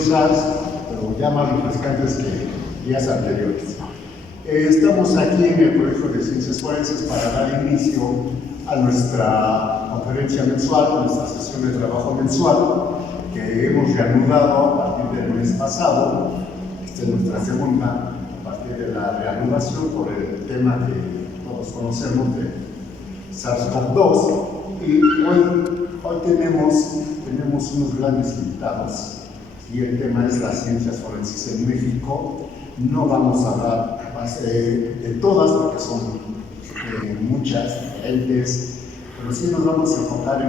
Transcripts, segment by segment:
lluviosas, pero ya más refrescantes que días anteriores. Estamos aquí en el Colegio de Ciencias Forenses para dar inicio a nuestra conferencia mensual, a nuestra sesión de trabajo mensual, que hemos reanudado a partir del mes pasado. Esta es nuestra segunda, a partir de la reanudación por el tema que todos conocemos de SARS-CoV-2. Y hoy tenemos unos grandes invitados, y el tema es las ciencias forenses en México. No vamos a hablar de todas, porque son muchas, diferentes, pero sí nos vamos a enfocar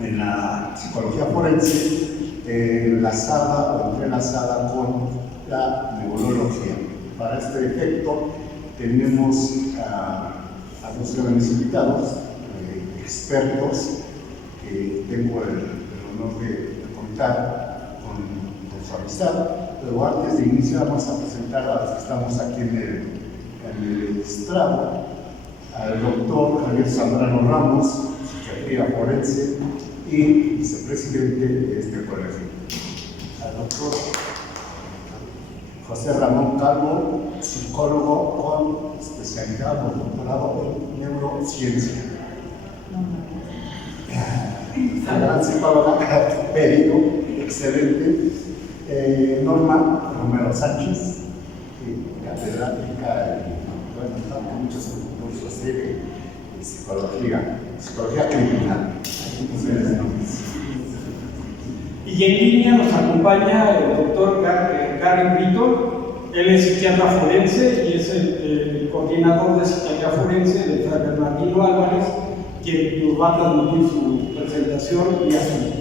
en la psicología forense, enlazada o entrelazada con la neurología. Para este efecto tenemos a dos grandes invitados, expertos, que tengo el honor de contar con su amistad. Pero antes de iniciar vamos a presentar a los que estamos aquí en el estrado, al doctor Javier Zambrano Ramos, psiquiatría forense y vicepresidente de este colegio. Al doctor José Ramón Calvo, psicólogo con especialidad o doctorado en neurociencia. La gran psicóloga, perito, excelente. Norma Romero Sánchez, catedrática en muchos cursos de psicología criminal. Y en línea nos acompaña el doctor Karen Brito. Él es psiquiatra forense y es el coordinador de psiquiatría forense de Fray Bernardino Álvarez, quien nos va a transmitir su presentación y asunto.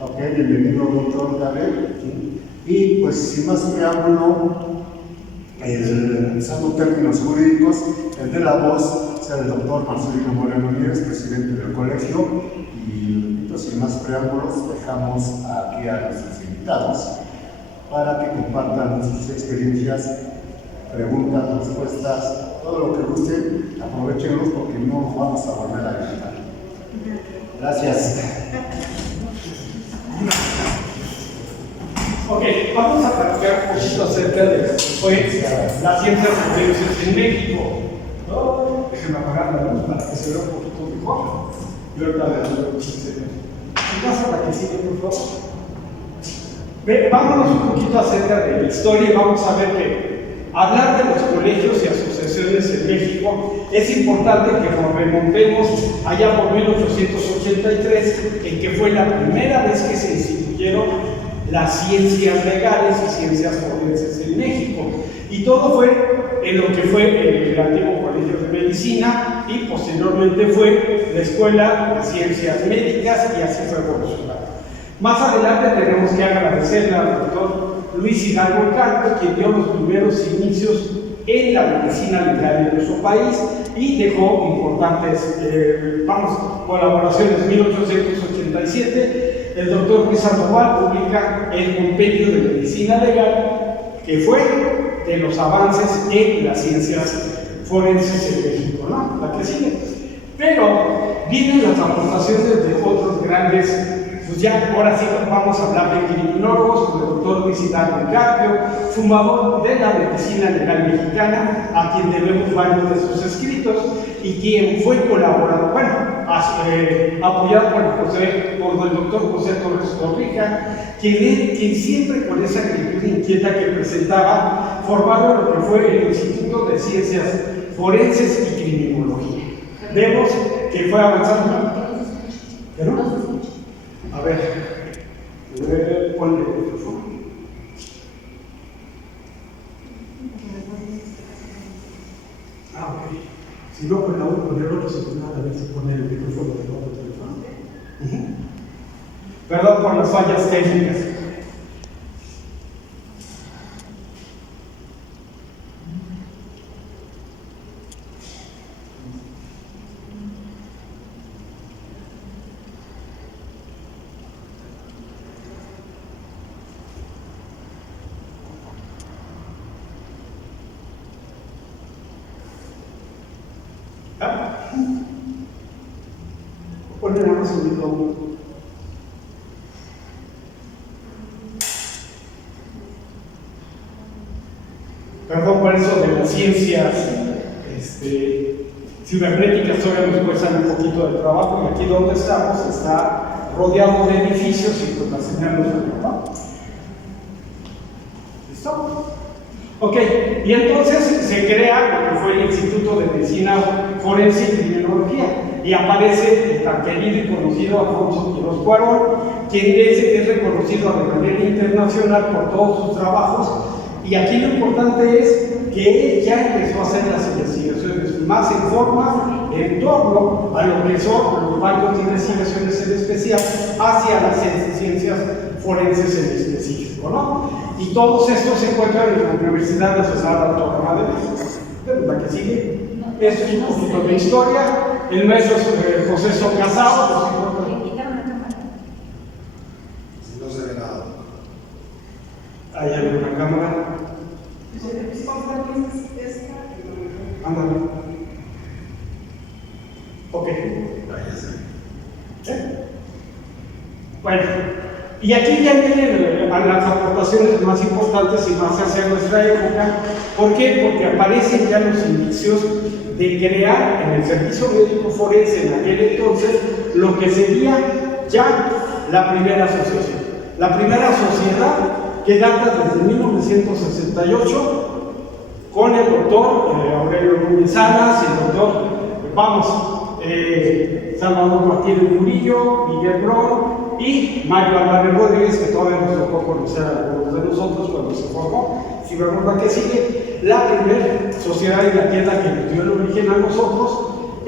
Ok, bienvenido, doctor Gabriel. Y pues sin más preámbulo, usando términos jurídicos, el de la voz será el doctor Marcelino Moreno Nieves, presidente del colegio. Y entonces, sin más preámbulos, dejamos aquí a nuestros invitados para que compartan sus experiencias, preguntas, respuestas, todo lo que gusten. Aprovechenlos porque no nos vamos a volver a visitar. Gracias. Ok, vamos a platicar un poquito acerca de lo que fue las ciencias forenses en México. ¿No? Déjenme apagar la luz para que se vea un poquito mejor. Y ahorita les voy a enseñar. ¿Qué pasa la que sigue, por favor? Vámonos un poquito acerca de la historia y vamos a ver que hablar de los colegios y asociaciones en México es importante que nos remontemos allá por 1883, en que fue la primera vez que se instituyeron las ciencias legales y ciencias forenses en México. Y todo fue en lo que fue el antiguo Colegio de Medicina y posteriormente fue la Escuela de Ciencias Médicas, y así fue evolucionando. Más adelante tenemos que agradecerle al doctor Luis Hidalgo Carpio, quien dio los primeros inicios en la medicina legal en nuestro país y dejó importantes colaboraciones. En 1887 el doctor Luis Sandoval publica el Compendio de Medicina Legal, que fue de los avances en las ciencias forenses en México, ¿no? La que sigue. Pero vienen las aportaciones de otros grandes, pues ya ahora sí vamos a hablar de criminólogos, como el doctor Luis Hidalgo Carpio, fundador de la medicina legal mexicana, a quien debemos varios de sus escritos, y quien fue colaborador, apoyado por el doctor José Torres Torrija, quien siempre con esa actitud inquieta que presentaba, formaba lo que fue el Instituto de Ciencias Forenses y Criminología. Vemos que fue avanzando. ¿Pero? A ver, ponle por favor. Ok. Si no, con el otro celular, a ver si pone el micrófono del otro teléfono. Perdón por las fallas técnicas. Ponle nada más un micrófono. ciencias cibernéticas todavía nos cuestan un poquito de trabajo, y aquí donde estamos está rodeado de edificios y pues la señal nos ayuda. ¿Listo? Ok, y entonces se crea lo que fue el Instituto de Medicina Forense y Criminología, y aparece el tan querido y conocido Alfonso Quirós Cuarón, quien es reconocido de manera internacional por todos sus trabajos, y aquí lo importante es que él ya empezó a hacer las investigaciones más en forma en torno a lo que son los bancos de investigaciones en especial hacia las ciencias forenses en específico, ¿no? Y todos estos se encuentran en la Universidad Nacional Autónoma de México. La que sigue es un poquito de historia. El maestro José Casado. No se ve nada. Ahí hay una cámara. Ándale. Ok. Bueno, y aquí ya vienen las aportaciones más importantes y más hacia nuestra época. ¿Por qué? Porque aparecen ya los inicios de crear en el servicio médico forense en aquel entonces lo que sería ya la primera asociación. La primera sociedad que data desde 1968 con el doctor Aurelio Núñez Salas, el doctor, Salvador Martínez Murillo, Miguel Bron y Mario Álvarez Rodríguez, que todavía nos tocó conocer a algunos de nosotros cuando se formó. Si vemos la que sigue, la primera sociedad en la tierra que nos dio el origen a nosotros, a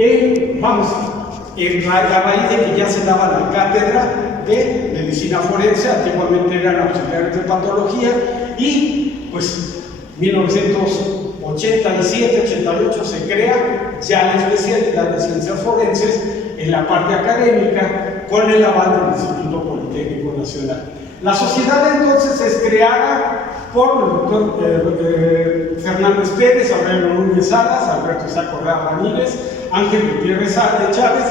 raíz de que ya se daba la cátedra de medicina forense, antiguamente eran auxiliares de patología, y pues 1987-88 se crea ya la especialidad de ciencias forenses en la parte académica con el aval del Instituto Politécnico Nacional. La sociedad entonces es creada por el doctor Fernández Pérez, Aurelio Núñez Salas, Alberto Isaac Correa Ramírez, Ángel Gutiérrez Chávez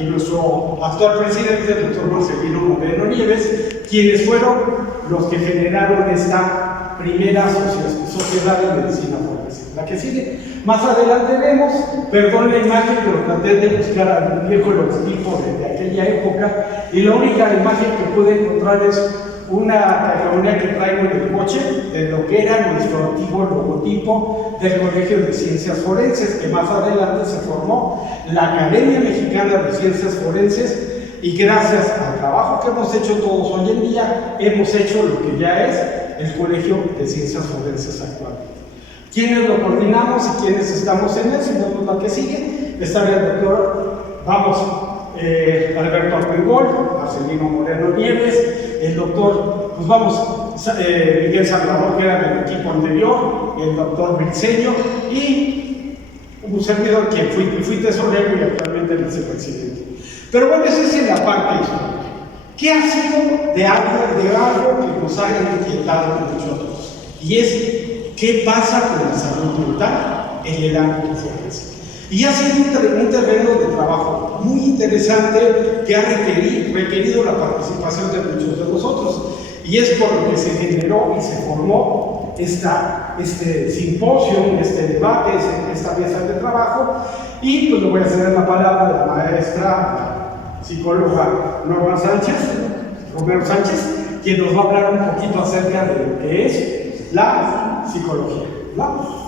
y nuestro actual presidente, el doctor Marcelino Moreno Nieves, quienes fueron los que generaron esta primera sociedad de medicina forense. La que sigue, más adelante vemos, perdón la imagen, pero traté de buscar al viejo logotipo de aquella época, y la única imagen que pude encontrar es una categoría que traigo en el coche de lo que era nuestro antiguo logotipo del Colegio de Ciencias Forenses, que más adelante se formó la Academia Mexicana de Ciencias Forenses, y gracias al trabajo que hemos hecho todos hoy en día, hemos hecho lo que ya es el Colegio de Ciencias Forenses actualmente. ¿Quiénes lo coordinamos y quiénes estamos en él? Si vemos la que sigue, está el doctor, Alberto Armengol, Marcelino Moreno Nieves, el doctor, Miguel Salvador, que era del equipo anterior, el doctor Briceño, y un servidor que fui tesorero y actualmente vicepresidente. Pero bueno, esa es la parte histórica. ¿Qué ha sido de algo que nos ha inquietado a nosotros? Y es, ¿qué pasa con la salud mental en el ámbito forense? Y ha sido un terreno de trabajo muy interesante que ha requerido la participación de muchos de nosotros. Y es por lo que se generó y se formó este simposio, este debate, esta mesa de trabajo. Y pues le voy a ceder la palabra a la maestra psicóloga Romero Sánchez, quien nos va a hablar un poquito acerca de lo que es la psicología. ¿Vamos?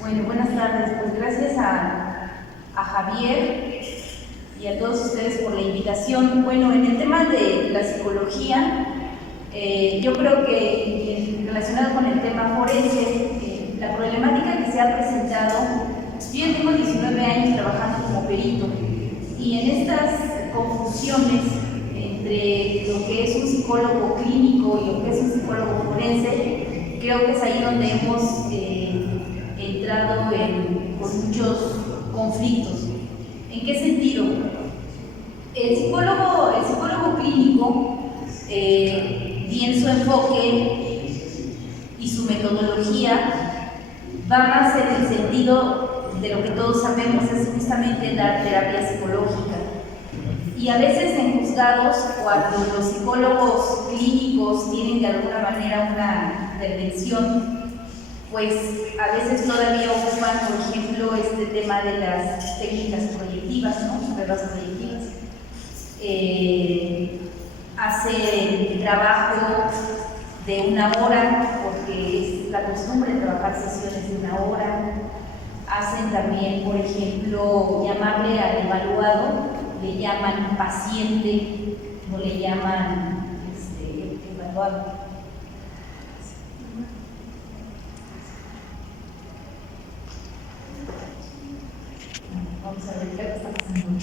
Bueno, buenas tardes. Pues gracias a Javier y a todos ustedes por la invitación. Bueno, en el tema de la psicología, yo creo que relacionado con el tema forense, la problemática que se ha presentado, yo ya tengo 19 años trabajando como perito, y en estas confusiones entre lo que es un psicólogo clínico y lo que es un psicólogo forense, creo que es ahí donde hemos entrado con muchos conflictos. ¿En qué sentido? El psicólogo clínico, bien su enfoque y su metodología va más en el sentido de lo que todos sabemos, es justamente dar terapia psicológica. Y a veces en juzgados, cuando los psicólogos clínicos tienen de alguna manera una intervención, pues a veces todavía ocupan, por ejemplo, este tema de las técnicas proyectivas, ¿no? Pruebas proyectivas. Hacen trabajo de 1 hora, porque es la costumbre de trabajar sesiones de 1 hora. Hacen también, por ejemplo, llamarle al evaluado, le llaman paciente, no le llaman evaluado. Vamos a ver qué está pasando.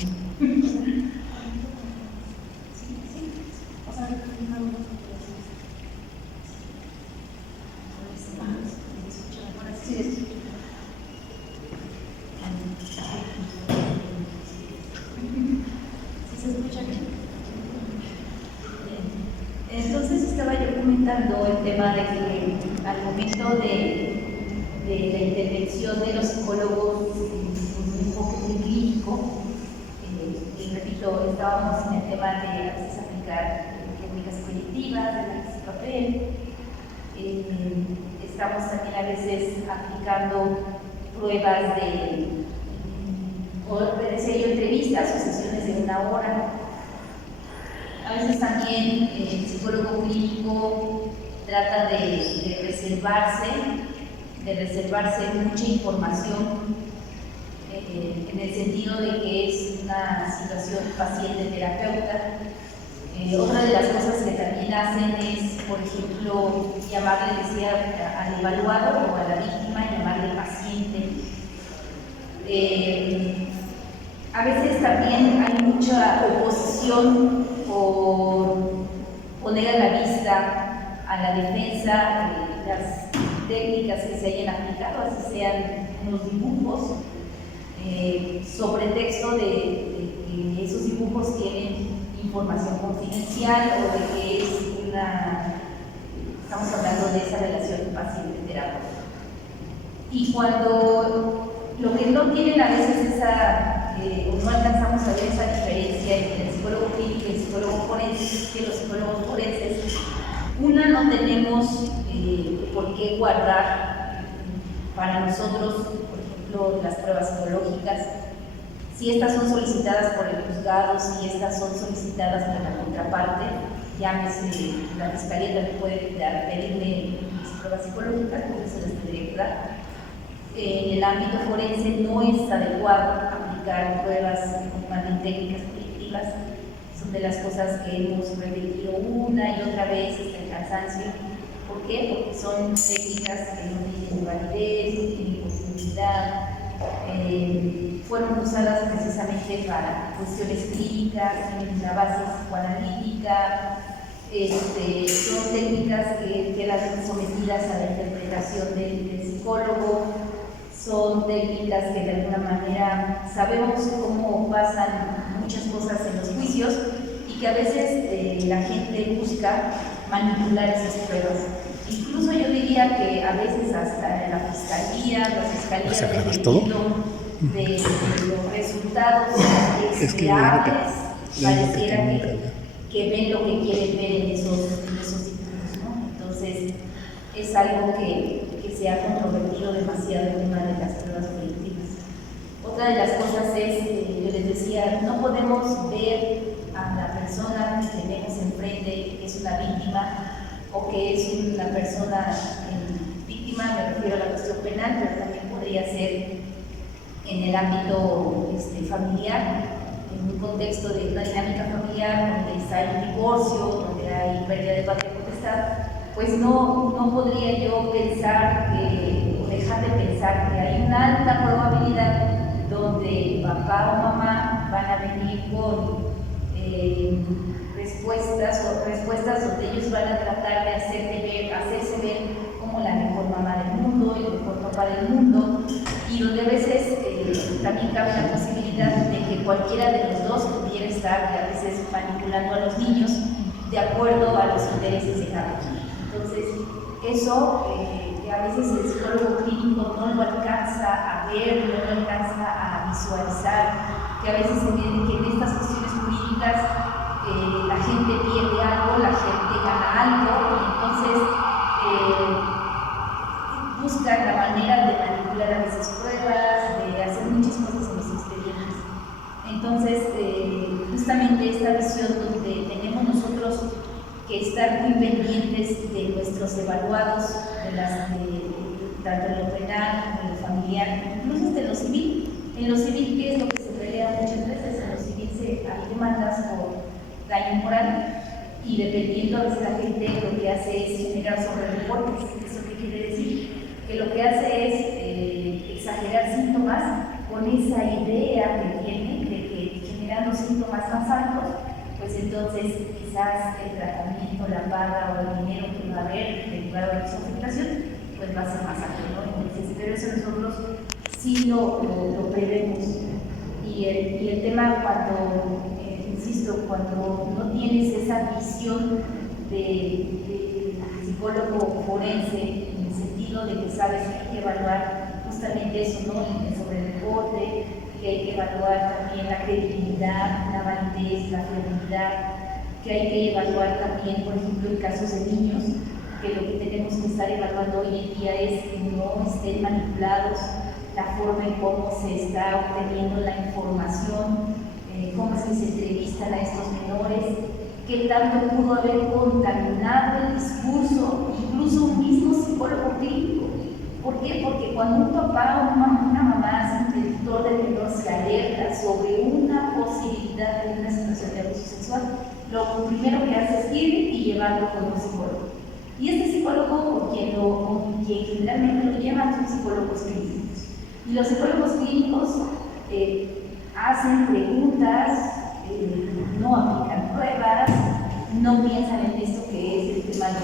Entonces estaba yo comentando el tema de que al momento de la intervención de los psicólogos con un enfoque muy clínico, y repito, estábamos en el tema de a veces aplicar técnicas proyectivas, análisis de papel, estamos también a veces aplicando pruebas o decía yo, entrevistas o sesiones de 1 hora. A veces también el psicólogo clínico trata de reservarse mucha información en el sentido de que es una situación paciente-terapeuta. Otra de las cosas que también hacen es, por ejemplo, llamarle, decía, al evaluado o a la víctima, llamarle paciente. A veces también hay mucha oposición por poner a la vista a la defensa las técnicas que se hayan aplicado, así sean unos dibujos, sobre texto de que esos dibujos tienen información confidencial o de que estamos hablando de esa relación paciente-terapeuta. Y cuando lo que no tienen a veces o no alcanzamos a ver esa diferencia entre el psicólogo clínico y el psicólogo forense, es que los psicólogos forenses, no tenemos por qué guardar para nosotros, por ejemplo, las pruebas psicológicas, si estas son solicitadas por el juzgado, si estas son solicitadas por la contraparte, llámese la fiscalía también puede pedirle pruebas psicológicas, porque se les tendría que dar. En el ámbito forense no es adecuado aplicar pruebas más técnicas proyectivas, son de las cosas que hemos repetido una y otra vez hasta el cansancio. ¿Por qué? Porque son técnicas que no tienen validez, no tienen posibilidad, fueron usadas precisamente para cuestiones clínicas, tienen una base psicoanalítica, son técnicas que quedan sometidas a la interpretación del psicólogo, son técnicas que de alguna manera sabemos cómo pasan muchas cosas en los juicios y que a veces la gente busca manipular esas pruebas. Incluso yo diría que a veces hasta las fiscalías de los resultados esperables pareciera que ven lo que quieren ver en esos dibujos, ¿no? Entonces es algo que se ha controvertido demasiado el tema de las pruebas proyectivas. Otra de las cosas es, yo les decía, no podemos ver a la persona que tenemos enfrente que es una víctima o que es una persona víctima, me refiero a la cuestión penal, pero también podría ser en el ámbito familiar, en un contexto de una dinámica familiar donde hay un divorcio, donde hay pérdida de patria potestad, pues no podría yo pensar o dejar de pensar que hay una alta probabilidad donde papá o mamá van a venir con respuestas donde ellos van a tratar de hacerse ver como la mejor mamá del mundo, el mejor papá del mundo, y donde a veces también cabe la posibilidad posibilidad de que cualquiera de los dos pudiera estar a veces manipulando a los niños de acuerdo a los intereses de cada uno. Entonces, eso que a veces el psicólogo clínico no lo alcanza a ver, no lo alcanza a visualizar, que a veces se entiende que en estas cuestiones jurídicas la gente pierde algo, la gente gana algo, y entonces buscan la manera de manipular a veces pruebas, de hacer muchas cosas en los expedientes. Entonces, justamente esta visión donde tenemos nosotros que estar muy pendientes de nuestros evaluados, tanto en lo penal como en lo familiar, incluso hasta en lo civil. En lo civil, ¿qué es lo que se pelea muchas veces? En lo civil hay demandas por daño moral, y dependiendo a veces la gente lo que hace es generar sobrereportes. ¿Eso qué quiere decir? Que lo que hace es exagerar síntomas con esa idea que tiene de que generando síntomas más altos, pues entonces quizás el tratamiento, la paga o el dinero que va a haber derivado de esa afectación, pues va a ser más alto, ¿no? Entonces, pero eso nosotros sí lo prevemos. Y el tema cuando, insisto, cuando no tienes esa visión de psicólogo forense, en el sentido de que sabes que hay que evaluar justamente eso, ¿no? El sobrereporte, que hay que evaluar también la credibilidad, la validez, la fiabilidad, que hay que evaluar también, por ejemplo, en casos de niños, que lo que tenemos que estar evaluando hoy en día es que no estén manipulados, la forma en cómo se está obteniendo la información, cómo es que se entrevistan a estos menores, qué tanto pudo haber contaminado el discurso, incluso un mismo psicólogo clínico. ¿Por qué? Porque cuando un papá o una mamá, un predictor del menor, se alerta sobre una posibilidad de una situación de abuso sexual, lo primero que hace es ir y llevarlo con un psicólogo. Y este psicólogo, con quien generalmente lo llevan, son psicólogos clínicos. Y los psicólogos clínicos hacen preguntas, no aplican pruebas, no piensan en esto que es el tema de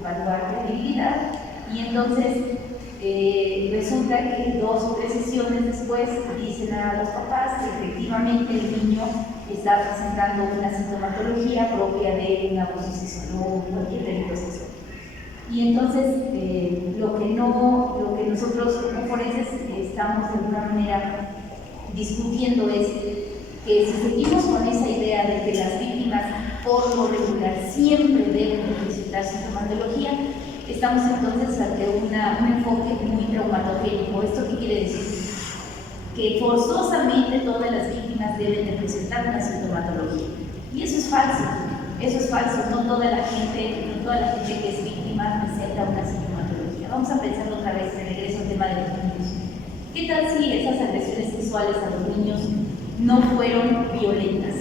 evaluar credibilidad, y entonces resulta que 2 o 3 sesiones después dicen a los papás que efectivamente el niño está presentando una sintomatología propia de un abuso sexual o cualquier delito sexual. Y entonces lo que nosotros como forenses estamos de alguna manera discutiendo es que si seguimos con esa idea de que las víctimas por lo regular siempre deben de presentar sintomatología, estamos entonces ante un enfoque muy traumatogénico. ¿Esto qué quiere decir? Que forzosamente todas las víctimas deben de presentar una sintomatología. Y eso es falso, no toda la gente que es víctima presenta una sintomatología. Vamos a pensar otra vez, de regreso al tema de los niños. ¿Qué tal si esas agresiones sexuales a los niños no fueron violentas?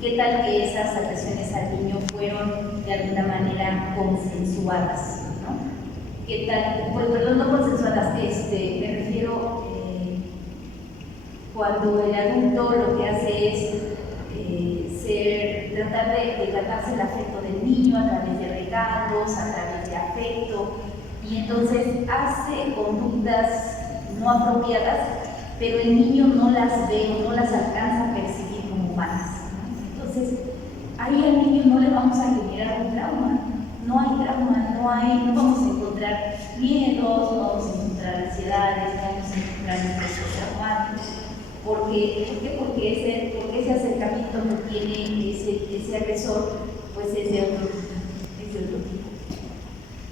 ¿Qué tal que esas agresiones al niño fueron de alguna manera consensuadas? ¿No? ¿Qué tal? Pues, perdón, no consensuadas, me refiero cuando el adulto lo que hace es tratar de tratarse el afecto del niño a través de regalos, a través de afecto, y entonces hace conductas no apropiadas, pero el niño no las ve, no las alcanza a percibir como humanas. Entonces, ahí al niño no le vamos a generar un trauma. No hay trauma, no vamos a encontrar miedos, no vamos a encontrar ansiedades, no vamos a encontrar estrés traumáticos. ¿Por qué? Porque ese acercamiento que tiene ese agresor, pues es de otro tipo.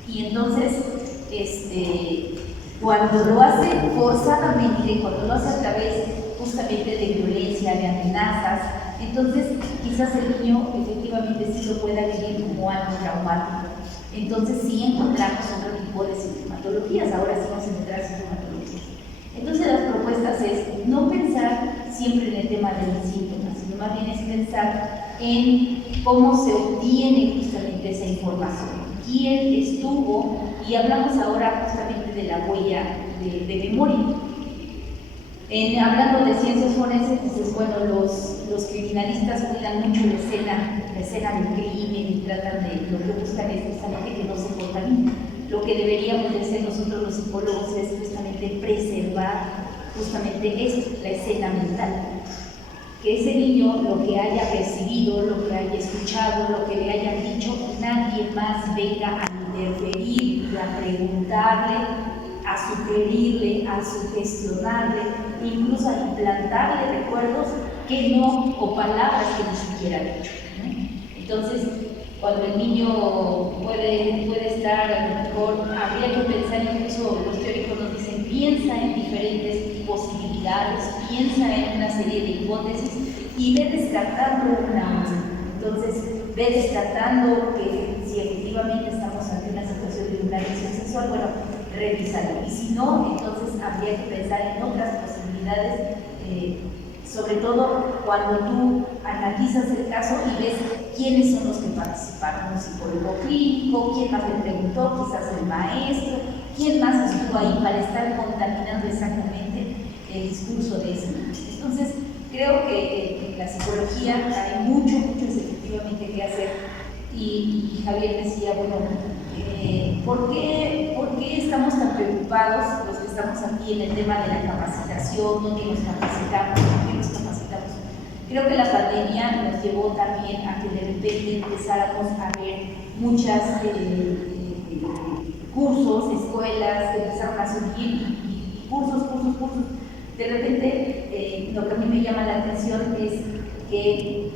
Y entonces, cuando lo hace forzadamente, cuando lo hace a través justamente de violencia, de amenazas, entonces quizás el niño efectivamente sí lo pueda vivir como algo traumático. Entonces sí encontramos otro tipo de sintomatologías. Ahora sí vamos a encontrar sintomatologías. Entonces las propuestas es no pensar siempre en el tema de los síntomas, sino más bien es pensar en cómo se obtiene justamente esa información, quién estuvo, y hablamos ahora justamente de la huella de memoria. Hablando de ciencias forenses, pues bueno, los criminalistas cuidan mucho la escena del crimen y tratan de, lo que buscan es justamente que no se contamine. Lo que deberíamos de hacer nosotros los psicólogos es justamente preservar justamente esto, la escena mental. Que ese niño lo que haya percibido, lo que haya escuchado, lo que le hayan dicho, nadie más venga a interferir, a preguntarle, a sugerirle, a sugestionarle, incluso a implantarle recuerdos que no, o palabras que ni siquiera ha dicho, ¿no? Entonces, cuando el niño puede estar, a lo mejor habría que pensar, incluso los teóricos nos dicen, piensa en diferentes posibilidades, piensa en una serie de hipótesis y ve descartando una. Entonces, ve descartando que si efectivamente estamos ante una situación de una agresión sexual, bueno, revisarlo. Y si no, entonces habría que pensar en otras posibilidades, sobre todo cuando tú analizas el caso y ves quiénes son los que participaron, un psicólogo clínico, quién más le preguntó, quizás el maestro, quién más estuvo ahí para estar contaminando exactamente el discurso de ese niño. Entonces, creo que en la psicología hay mucho efectivamente que hacer. Y Javier decía, bueno, ¿por qué estamos tan preocupados los que estamos aquí en el tema de la capacitación, dónde nos capacitamos, por qué nos capacitamos? Creo que la pandemia nos llevó también a que de repente empezáramos a ver muchas cursos, escuelas que empezaron a surgir y cursos. De repente, lo que a mí me llama la atención es que,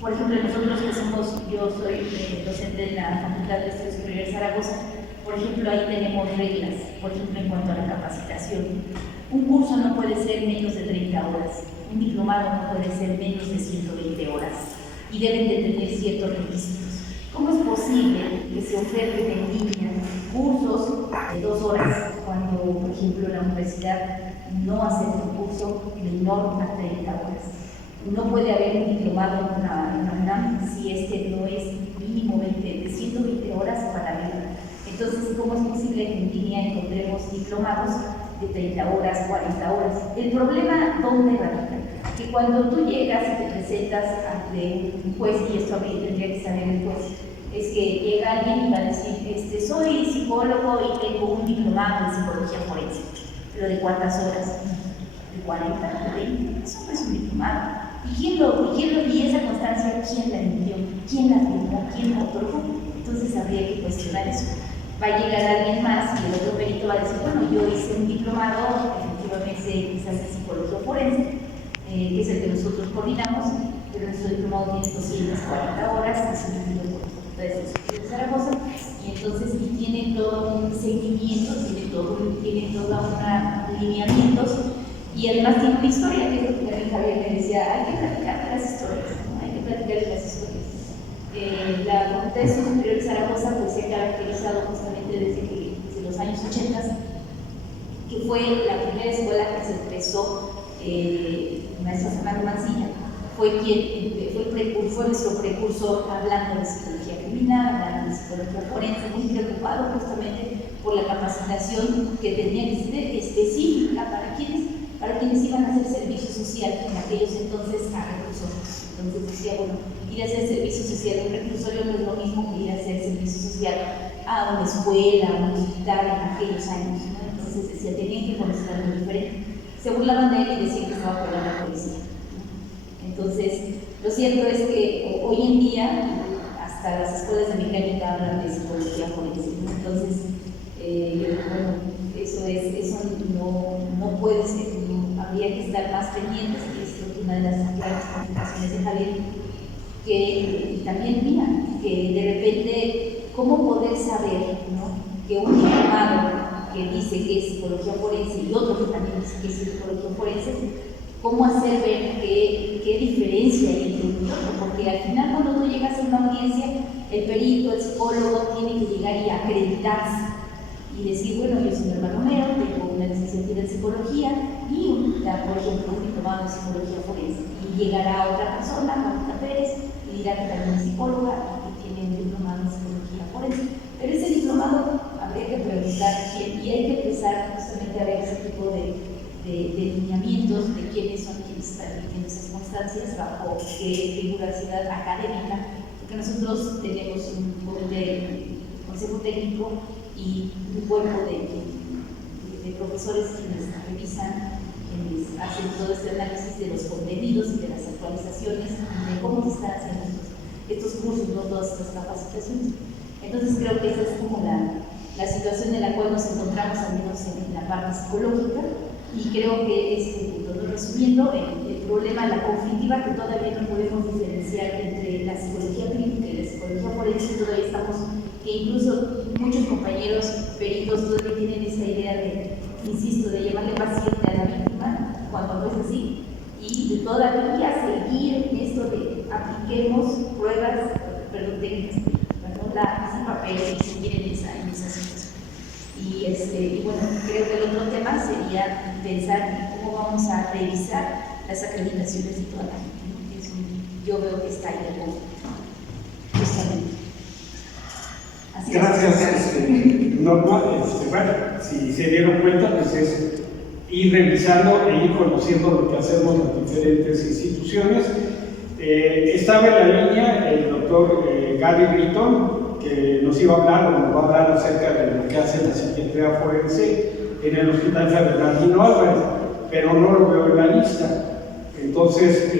por ejemplo, nosotros que somos, yo soy docente de la Facultad de Estudios Superiores de Zaragoza, por ejemplo, ahí tenemos reglas, por ejemplo, en cuanto a la capacitación. Un curso no puede ser menos de 30 horas, un diplomado no puede ser menos de 120 horas y deben de tener ciertos requisitos. ¿Cómo es posible que se oferten en línea cursos de 2 horas cuando, por ejemplo, la universidad no acepta un curso menor a 30 horas? No puede haber un diplomado en la UNAM si este no es mínimo de 120 horas para arriba. Entonces, ¿cómo es posible que en línea encontremos diplomados de 30 horas, 40 horas? El problema, ¿dónde radica? Que cuando tú llegas y te presentas ante un juez, y esto a mí tendría que saber el juez, es que llega alguien y va a decir, soy psicólogo y tengo un diplomado en psicología forense. ¿Pero de cuántas horas? ¿De 40? ¿De 20? Eso no es un diplomado. ¿Y esa constancia quién la emitió? ¿Quién la firmó? ¿Quién la otorgó? Entonces habría que cuestionar eso. Va a llegar alguien más y el otro perito va a decir, bueno, yo hice un diplomado, efectivamente quizás de psicología forense, que es el que nosotros coordinamos, pero nuestro diplomado tiene 240 horas, que es un libro por la Facultad de Estudios Superiores de Zaragoza, y entonces tiene todo un seguimiento, tiene todos unos lineamientos, y además tiene una historia, que es lo que también Javier me decía, hay que platicar de las historias, ¿no? Hay que platicar de las historias. La Facultad de Estudios Superiores de Zaragoza pues, se ha caracterizado justamente desde los años 80, que fue la primera escuela que se empezó, maestro Fernando Mancilla, fue nuestro precursor hablando de psicología criminal, hablando de psicología forense, muy preocupado justamente por la capacitación que tenía que ser específica para quienes iban a hacer servicio social en aquellos entonces a reclusorios. Entonces decía, bueno, ir a hacer servicio social en un reclusorio no es lo mismo que ir a hacer servicio social a una escuela, a un hospital en aquellos años, ¿no? Entonces decía, tenían que conocer algo diferente. Se burlaban de él y decían que estaba pegando a la policía, ¿no? Entonces, lo cierto es que hoy en día hasta las escuelas de mecánica hablan de psicología forense, ¿no? Entonces, bueno, eso no puede ser, no, habría que estar más pendientes, que es una de las claras comunicaciones de Javier, y también mía, que de repente, ¿cómo poder saber, ¿no? Que un diplomado que dice que es psicología forense y otro que también dice que es psicología forense, cómo hacer ver qué diferencia hay entre uno y otro? Porque al final cuando tú llegas a una audiencia, el perito, el psicólogo tiene que llegar y acreditarse y decir, bueno, yo soy Norma Romero, tengo una licenciatura en psicología y, por ejemplo, un diplomado en psicología forense. Y llegará otra persona, Marta Pérez, y dirá que también es psicóloga y tiene un diplomado en psicología forense. Pero ese diplomado habría que preguntar quién, y hay que empezar justamente a ver ese tipo de lineamientos de quiénes son quienes están emitiendo esas constancias, bajo qué rigurosidad académica, porque nosotros tenemos un consejo técnico y un cuerpo de profesores quienes revisan, quienes hacen todo este análisis de los contenidos y de las actualizaciones de cómo se están haciendo estos cursos, ¿no? Todas estas capacitaciones. Entonces creo que esa es como la situación en la cual nos encontramos, al menos en la parte psicológica, y creo que es, resumiendo, el problema, la conflictiva, que todavía no podemos diferenciar entre la psicología clínica y la psicología forense. Todavía estamos, que incluso muchos compañeros peritos todavía tienen esa idea de, insisto, de llamarle paciente a la víctima, cuando no es así, y de todavía seguir esto de apliquemos pruebas, técnicas, ese papel y seguir en esa situación. Y bueno, creo que el otro tema sería pensar en cómo vamos a revisar las acreditaciones de toda la gente, ¿no? Yo veo que está ahí el conflicto, justamente. Así Gracias, Norma. Bueno, si se dieron cuenta, pues es ir revisando e ir conociendo lo que hacemos en diferentes instituciones. Estaba en la línea el doctor Gary Britton, que nos iba a hablar, o nos va a hablar acerca de lo que hace la psiquiatría forense en el Hospital San Bernardino Álvarez, pero no lo veo en la lista. Entonces,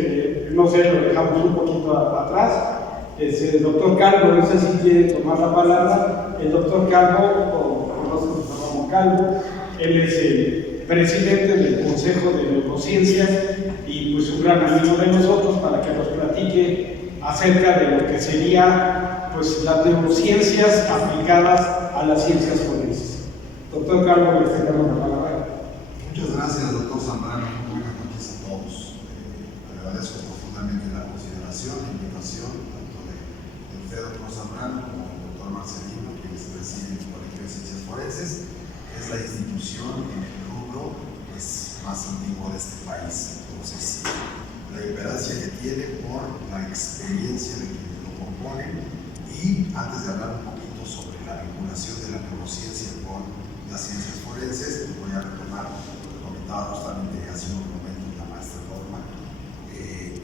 no sé, lo dejamos un poquito atrás. El doctor Calvo, no sé si quiere tomar la palabra. El doctor Calvo, o nosotros nos llamamos Calvo, él es el presidente del Consejo de Neurociencias y pues un gran amigo de nosotros, para que nos platique acerca de lo que sería pues las neurociencias aplicadas a las ciencias forenses. Doctor Calvo, le tenemos la palabra. Muchas gracias, doctor Zambrano. Muy buenas noches a todos. Le agradezco profundamente la consideración, la invitación, tanto de usted, doctor Zambrano, como del doctor Marcelino, que preside el Colegio de Ciencias Forenses, que es la institución en el rubro más antiguo de este país. Entonces, la imperancia que tiene por la experiencia de quienes lo componen. Y antes de hablar un poquito sobre la vinculación de la neurociencia con las ciencias forenses, voy a retomar lo que comentaba justamente hace unos momentos la maestra Norma,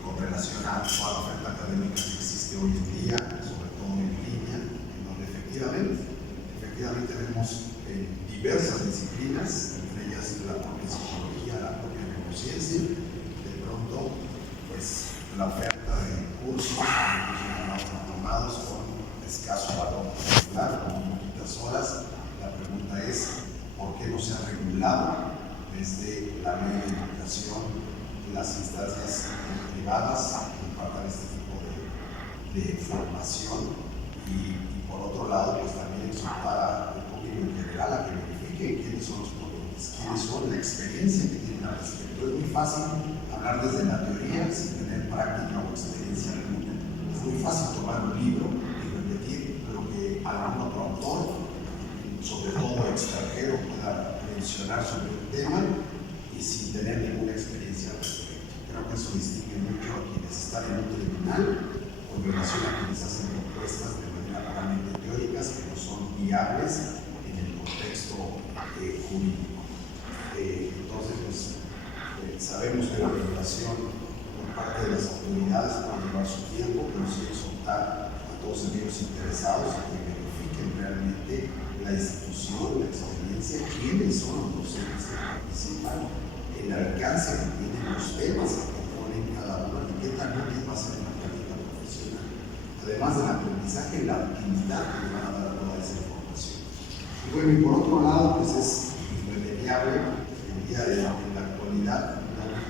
con relación a toda la oferta académica que existe hoy en día, sobre todo en línea, en donde efectivamente vemos diversas disciplinas, entre ellas la propia psicología, la propia neurociencia. De pronto, pues la oferta de cursos tomados con escaso valor popular, con poquitas horas. La pregunta es, ¿por qué no se ha regulado desde la ley de educación las instancias privadas que impartan este tipo de formación? Y por otro lado, pues también exhortar al público en general a que verifique quiénes son los ponentes, quiénes son, la experiencia que tienen al respecto. Es muy fácil hablar desde la teoría sin tener práctica o experiencia alguna. Es muy fácil tomar un libro y repetir lo que algún otro autor, sobre todo extranjero, pueda mencionar sobre un tema y sin tener ninguna experiencia al respecto. Creo que eso distingue mucho a quienes están en un tribunal con relación a quienes hacen propuestas de manera puramente teóricas que no son viables en el contexto jurídico. Entonces, pues, sabemos que la regulación por parte de las autoridades puede llevar su tiempo, pero sí exhortar a todos aquellos interesados a que verifiquen realmente la institución, la experiencia, quiénes son los docentes que participan, el alcance que tienen los temas que componen cada uno y qué tan útil va a ser en la práctica profesional. Además del aprendizaje, la utilidad que le van a dar a toda esa información. Y bueno, y por otro lado, pues es irremediable el día de la actualidad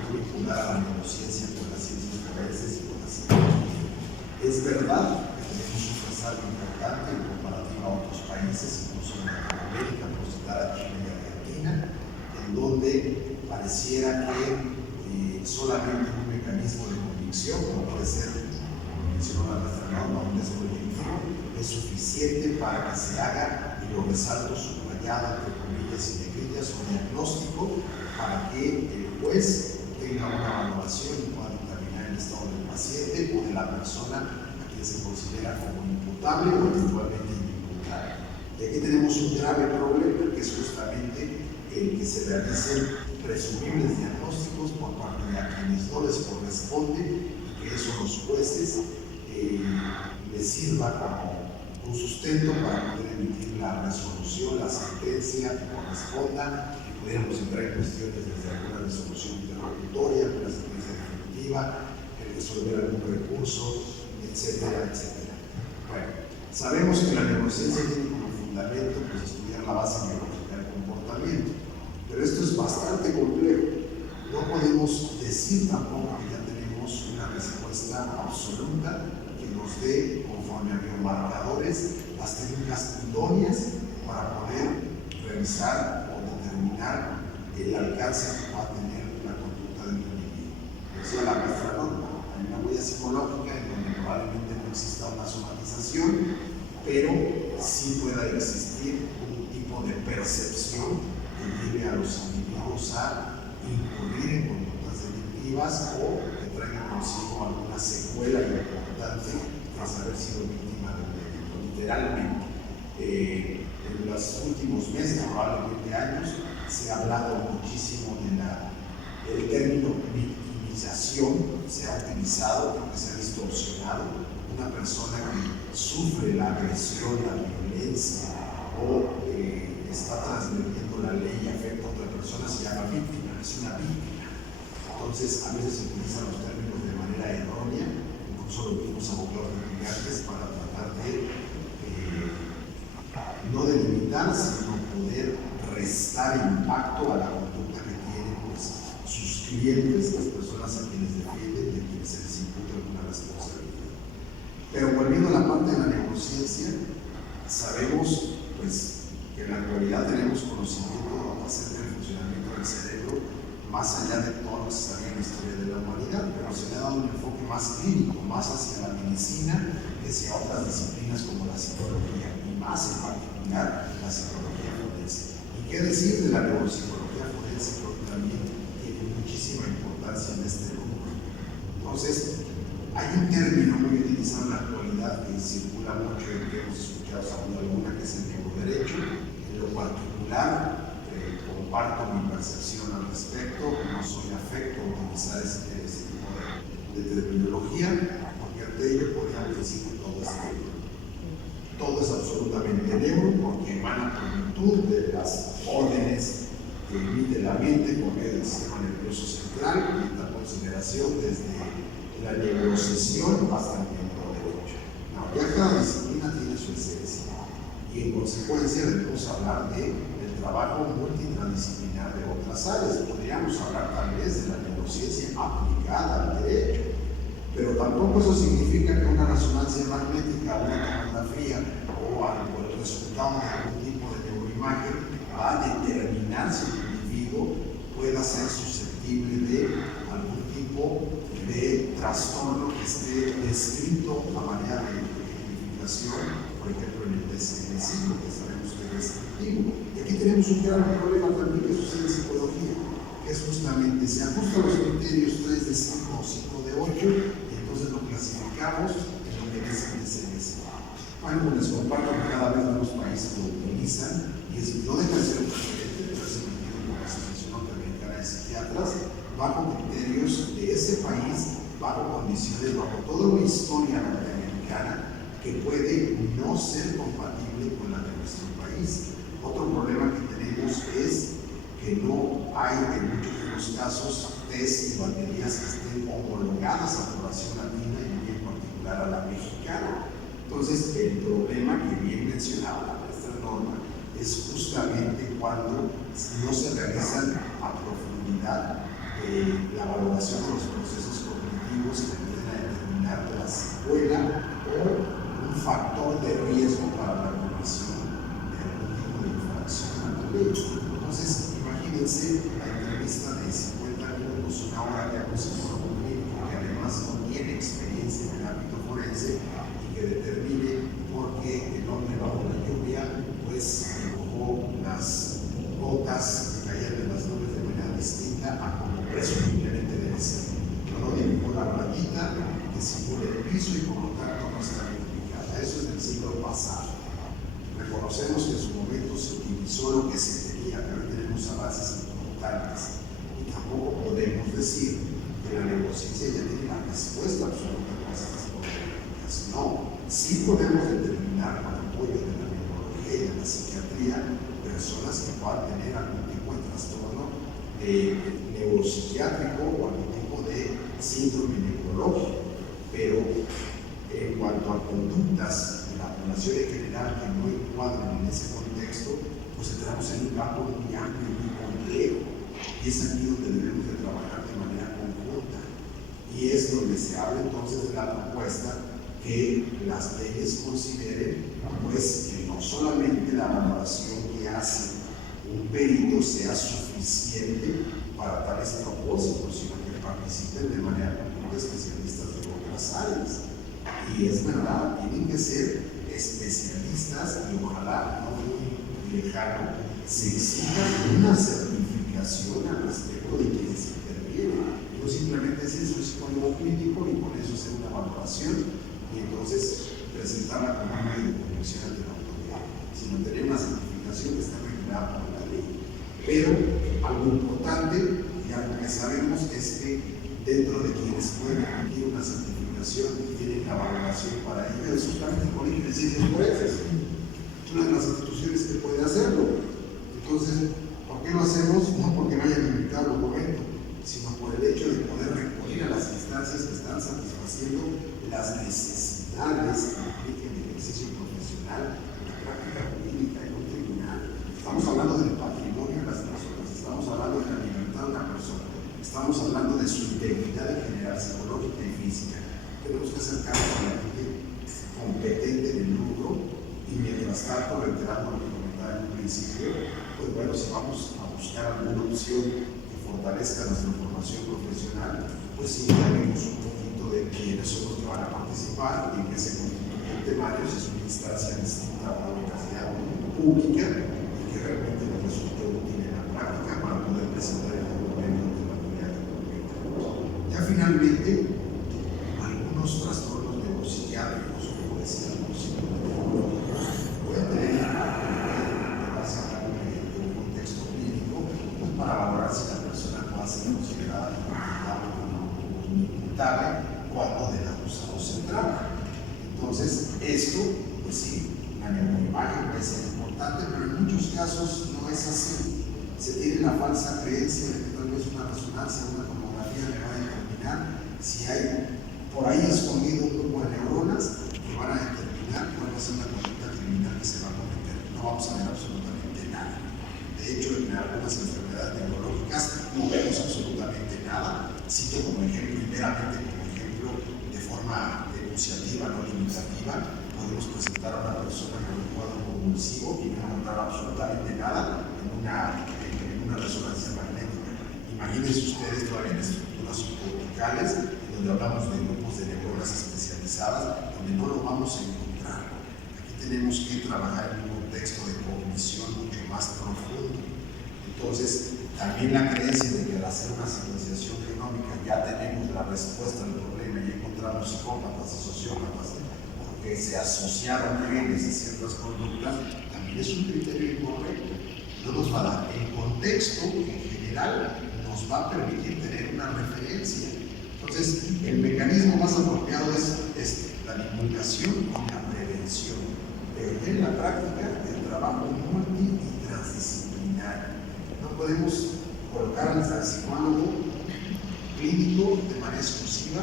vincular a la neurociencia con las ciencias forenses y con la psicología. Es verdad que tenemos un resalto importante en comparativa a otros países, incluso en Latinoamérica, por citar a Chile y Argentina, en donde pareciera que solamente un mecanismo de convicción, como puede ser, como mencionó la maestra Norma, un test proyectivo, es suficiente para que se haga, y lo resalto subrayado entre comillas y negrillas, un diagnóstico para que el juez tenga una valoración y pueda determinar el estado del paciente o de la persona a quien se considera como imputable o eventualmente inimputable. Y aquí tenemos un grave problema, que es justamente el que se realicen presumibles diagnósticos por parte de a quienes no les corresponde, y que eso los jueces les sirva como un sustento para poder emitir la resolución, la sentencia que corresponda, que pudiéramos entrar en cuestiones desde alguna resolución interlocutoria, una sentencia definitiva, el resolver algún recurso, etcétera, etcétera. Bueno, sabemos que la neurociencia tiene como fundamento pues, estudiar la base biológica del comportamiento, pero esto es bastante complejo. No podemos decir tampoco que ya tenemos una respuesta absoluta que nos dé, conforme a biomarcadores, las técnicas idóneas para poder revisar o determinar el alcance que va a tener la conducta del individuo. Decía la maestra Norma, hay una huella psicológica en donde probablemente no exista una somatización, pero sí pueda existir un tipo de percepción que lleve a los individuos a incurrir en conductas delictivas o que traigan consigo alguna secuela importante tras haber sido víctima de un delito. Literalmente, en los últimos meses, probablemente años, se ha hablado muchísimo del término victimización, se ha utilizado porque se ha distorsionado. Una persona que sufre la agresión, la violencia o está transgrediendo la ley y afecta a otra persona se llama víctima, es una víctima. Entonces, a veces se utilizan los términos de manera errónea, incluso los mismos abogados litigantes para tratar de no delimitar, sino poder restar impacto a la conducta que tienen pues, sus clientes, las personas a quienes defienden, de quienes se les imputa alguna responsabilidad. Pero volviendo a la parte de la neurociencia, sabemos pues, que en la actualidad tenemos conocimiento acerca del funcionamiento del cerebro más allá de todo lo que se sabía en la historia de la humanidad, pero se le ha dado un enfoque más clínico, más hacia la medicina que hacia otras disciplinas como la psicología, y más en particular la psicología forense. ¿Y qué decir de la neuropsicología forense? Porque también tiene muchísima importancia en este rubro. Entonces, hay un término muy utilizado en la actualidad que circula mucho y que hemos escuchado sin duda alguna, que es el neuroderecho. En lo particular, comparto mi percepción al respecto, no soy afecto a utilizar ese tipo de terminología, porque ante ello podríamos decir que todo es absolutamente neuro, porque emana por virtud de las órdenes que emite la mente por medio del sistema nervioso central y esta consideración desde la neurocesión hasta el neuroderecho. No, ya cada disciplina tiene su esencia y en consecuencia debemos hablar del trabajo multidisciplinar de otras áreas. Podríamos hablar tal vez de la neurociencia aplicada al derecho, pero tampoco eso significa que una resonancia magnética, una tomografía o el resultado de algún tipo de neuroimagen va a determinar si el individuo pueda ser susceptible de algún tipo de trastorno que esté descrito a manera de identificación, por ejemplo en el DSM-5, que sabemos que es restrictivo. Y aquí tenemos un gran problema también que sucede en psicología, que es justamente se ajustan los criterios 3 de 5 o 5 de 8, y entonces lo clasificamos en lo que es el DSM-5. Bueno, les comparto que cada vez más países lo utilizan, y es, no deja de ser un precedente, pero es emitido por la Asociación Norteamericana de Psiquiatras, bajo criterios de ese país, bajo condiciones, bajo toda una historia norteamericana que puede no ser compatible con la de nuestro país. Otro problema que tenemos es que no hay en muchos de los casos test y baterías que estén homologadas a población latina y muy en particular a la mexicana. Entonces, el problema que bien mencionaba la maestra Norma es justamente cuando no se realizan a profundidad la valoración de los procesos cognitivos que ayuden a determinar la secuela o un factor de riesgo para la comisión de algún tipo de infracción a la ley. Entonces, imagínense la entrevista de 50 minutos, una hora que hace un psicólogo clínico que además no tiene experiencia en el ámbito forense y que determine por qué el hombre bajo la lluvia pues dibujó las gotas que caían de las nubes de manera distinta a como presumiblemente debe ser. No dibujó la rayita que simula el piso y por lo tanto no está identificada. Eso es del siglo pasado. Reconocemos que en su momento se utilizó lo que se tenía, pero hoy tenemos avances importantes. Y tampoco podemos decir que la neurociencia ya tiene la respuesta absoluta a estas problemáticas. No, sí podemos determinar con apoyo de la neurología y la psiquiatría personas que puedan tener algún tipo de trastorno neuropsiquiátrico o algún tipo de síndrome neurológico, pero en cuanto a conductas de la población en general que no encuadran en ese contexto, pues entramos en un campo muy amplio, muy complejo, y es aquí donde debemos de trabajar de manera conjunta, y es donde se habla entonces de la propuesta que las leyes consideren pues que no solamente la valoración que hace un perito sea suficiente para tales propósitos, sino que participen de manera como especialistas de otras áreas. Y es verdad, tienen que ser especialistas y ojalá no muy lejano se exija una certificación al respecto de quienes intervienen. No simplemente decir soy psicólogo clínico y con eso hacer una valoración y entonces presentarla como un medio de conducción ante la autoridad, sino tener una certificación que está regulada por la ley. Pero algo importante y algo que sabemos es que dentro de quienes pueden emitir una certificación tienen la valoración para ello, es justamente el Colegio de Ciencias Forenses. Es una de las instituciones que puede hacerlo. Entonces, ¿por qué lo hacemos? No porque no hayan invitado el documento, sino por el hecho de poder recurrir a las instancias que están satisfaciendo las necesidades que impliquen el ejercicio profesional en la práctica jurídica en un tribunal. Estamos hablando del patrimonio de las personas, estamos hablando de la libertad de una persona, estamos hablando de su integridad en general, psicológica y física. Tenemos que acercarnos a la gente competente en el rubro y mientras tanto, reiterando lo que comentaba en un principio, pues bueno, si vamos a buscar alguna opción que fortalezca nuestra formación profesional, pues sí, tenemos un poquito de quiénes son los que van a participar y en qué se constituye el temario, si es una instancia distinta a una universidad pública y que realmente nos resulte útil en la práctica para poder presentar el documento de la autoridad que compete. Ya finalmente, algunos trastornos neuropsiquiátricos, como decía el pueden tener un contexto clínico pues para valorar si la persona puede ser considerada inimputable cuando del acusado se trata. Entonces, esto, pues sí, la neuroimagen puede ser importante, pero en muchos casos no es así. Se tiene la falsa creencia de que tal vez una resonancia, una tomografía le va a determinar si hay por ahí escondido un grupo de neuronas que van a determinar cuál va a ser la conducta criminal que se va a cometer. No vamos a ver absolutamente nada. De hecho, en algunas enfermedades neurológicas no vemos absolutamente nada. Cito como ejemplo, y meramente como ejemplo, de forma enunciativa, no limitativa, podemos presentar a una persona con un cuadro convulsivo y no encontrar absolutamente nada en una resonancia magnética. Imagínense ustedes todavía en estructuras subcorticales, donde hablamos de grupos de neuronas especializadas, donde no lo vamos a encontrar. Aquí tenemos que trabajar en un contexto de cognición mucho más profundo. Entonces, también la creencia de que al hacer una secuenciación genómica ya tenemos la respuesta al problema y encontramos psicópatas y sociópatas porque se asociaron genes a ciertas conductas, también es un criterio incorrecto. No nos va a dar el contexto en general, nos va a permitir tener una referencia. Entonces, el mecanismo más apropiado es la divulgación y la prevención, pero en la práctica el trabajo multi y transdisciplinario. No podemos colocar al psicólogo clínico de manera exclusiva,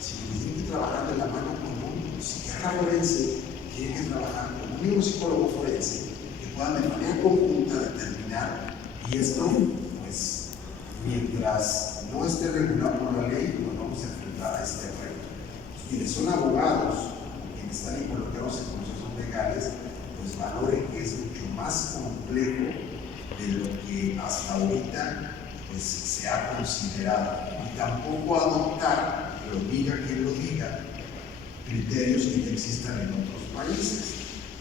sino que tiene que trabajar de la mano con un psiquiatra forense, tiene que trabajar con un neuropsicólogo forense, que puedan de manera conjunta determinar, y esto, pues, mientras no esté regulado por la ley, nos vamos a enfrentar a este reto. Quienes son abogados, quienes están involucrados en procesos legales, pues valoren que es mucho más complejo de lo que hasta ahorita pues, se ha considerado, y tampoco adoptar, lo diga quien lo diga, criterios que ya existan en otros países.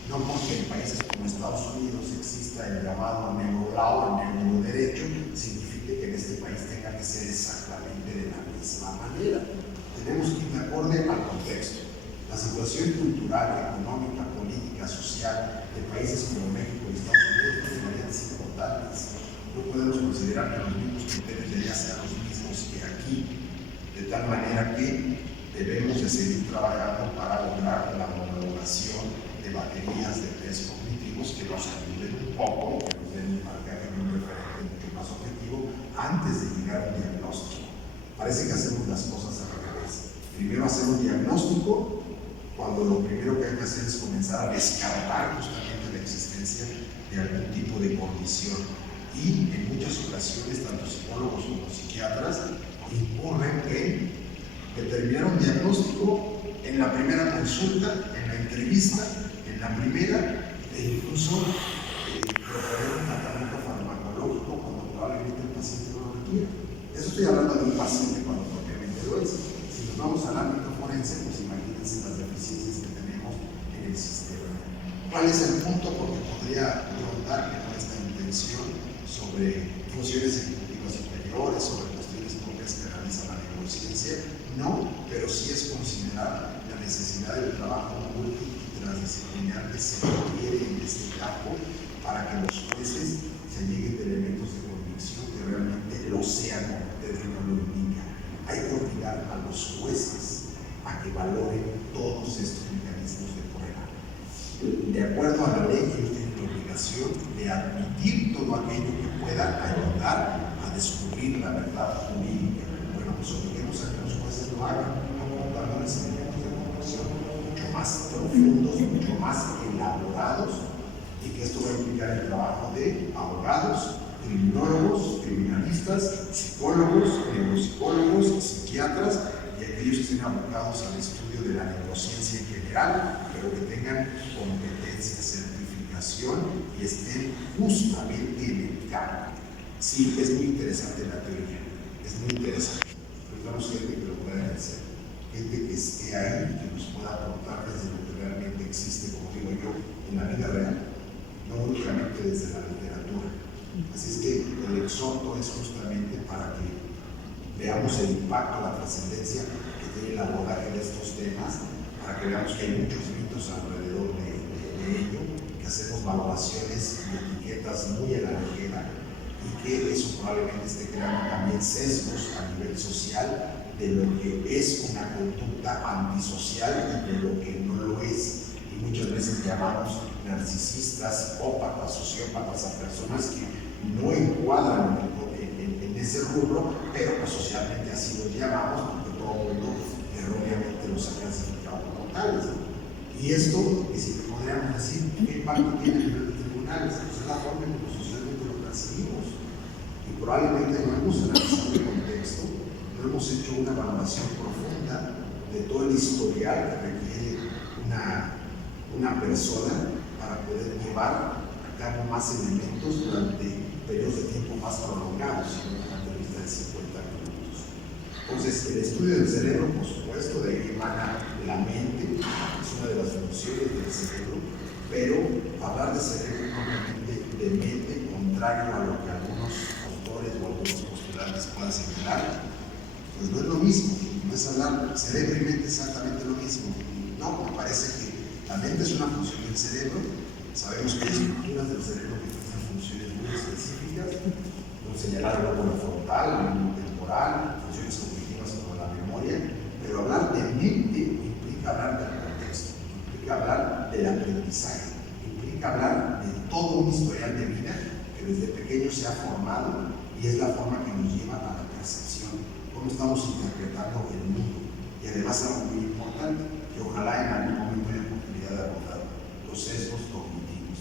No porque en países como Estados Unidos exista el llamado neurolaw, el neuroderecho, significa que en este país tenga que ser exactamente de la misma manera. Tenemos que ir de acuerdo al contexto. La situación cultural, económica, política, social de países como México y Estados Unidos tiene variantes importantes. No podemos considerar que los mismos criterios de allá sean los mismos que aquí, de tal manera que debemos de seguir trabajando para lograr la homologación de baterías de test cognitivos que nos ayuden un poco, que nos den un marcaje y un referente mucho más objetivo antes de llegar a un diagnóstico. Parece que hacemos las cosas al revés. Primero hacer un diagnóstico, cuando lo primero que hay que hacer es comenzar a descartar justamente la existencia de algún tipo de condición. Y en muchas ocasiones, tanto psicólogos como psiquiatras incurren en determinar un diagnóstico en la primera consulta, en la entrevista, en la primera, e incluso proponer un tratamiento farmacológico cuando probablemente el paciente no lo requiera. Eso estoy hablando de un paciente cuando propiamente lo es. Si nos vamos al ámbito forense, pues imagínense las deficiencias que tenemos en el sistema. ¿Cuál es el punto? Porque podría preguntar que con esta intención sobre funciones ejecutivas superiores, sobre cuestiones propias que realiza la neurociencia, no, pero sí es considerar la necesidad del trabajo multi y transdisciplinar que se requiere en este campo para que los jueces se lleguen de elementos de convicción que realmente lo sean, como el término lo indica. Hay que obligar a los jueces a que valoren todos estos mecanismos de prueba. De acuerdo a la ley, ellos tienen la obligación de admitir todo aquello que pueda ayudar a descubrir la verdad jurídica. Bueno, pues obliguemos a que los jueces lo hagan, aportándoles elementos de convicción mucho más profundos, mucho más elaborados, y que esto va a implicar el trabajo de abogados, criminólogos, criminalistas, psicólogos, neuropsicólogos, psiquiatras y aquellos que estén abocados al estudio de la neurociencia en general, pero que tengan competencia, certificación y estén justamente en el campo. Sí, es muy interesante la teoría, es muy interesante. Necesitamos gente que lo pueda ejercer, gente que esté ahí y que nos pueda aportar desde lo que realmente existe, como digo yo, en la vida real, no únicamente desde la literatura. Así es que el exhorto es justamente para que veamos el impacto, la trascendencia que tiene el abordaje de estos temas, para que veamos que hay muchos mitos alrededor de ello, que hacemos valoraciones y etiquetas muy a la ligera y que eso probablemente esté creando también sesgos a nivel social de lo que es una conducta antisocial y de lo que no lo es. Y muchas veces llamamos narcisistas, psicópatas, sociópatas a personas que no encuadran en ese rubro, pero pues socialmente así los llamamos porque todo el mundo erróneamente los ha clasificado como tales. Y esto, que si podríamos decir, ¿qué impacto tiene en los tribunales? Pues es la forma en que socialmente lo percibimos. Y probablemente no hemos analizado el contexto, no hemos hecho una valoración profunda de todo el historial que requiere una persona para poder llevar a cabo más elementos durante periodos de tiempo más prolongados, en una entrevista de 50 minutos. Entonces, el estudio del cerebro, por supuesto, de ahí emana la mente, es una de las funciones del cerebro, pero hablar de cerebro propiamente de mente, contrario a lo que algunos autores o algunos postulantes puedan señalar, pues no es lo mismo, no es hablar cerebro y mente exactamente lo mismo. No, me parece que la mente es una función del cerebro, sabemos que hay estructuras del cerebro que tienen funciones muy específicas, no señalar el lóbulo frontal, el temporal, funciones cognitivas como la memoria, pero hablar de mente implica hablar del contexto, implica hablar del aprendizaje, implica hablar de todo un historial de vida que desde pequeño se ha formado y es la forma que nos lleva a la percepción, cómo estamos interpretando el mundo. Y además algo muy importante, que ojalá en algún momento haya oportunidad de abordar los sesgos cognitivos.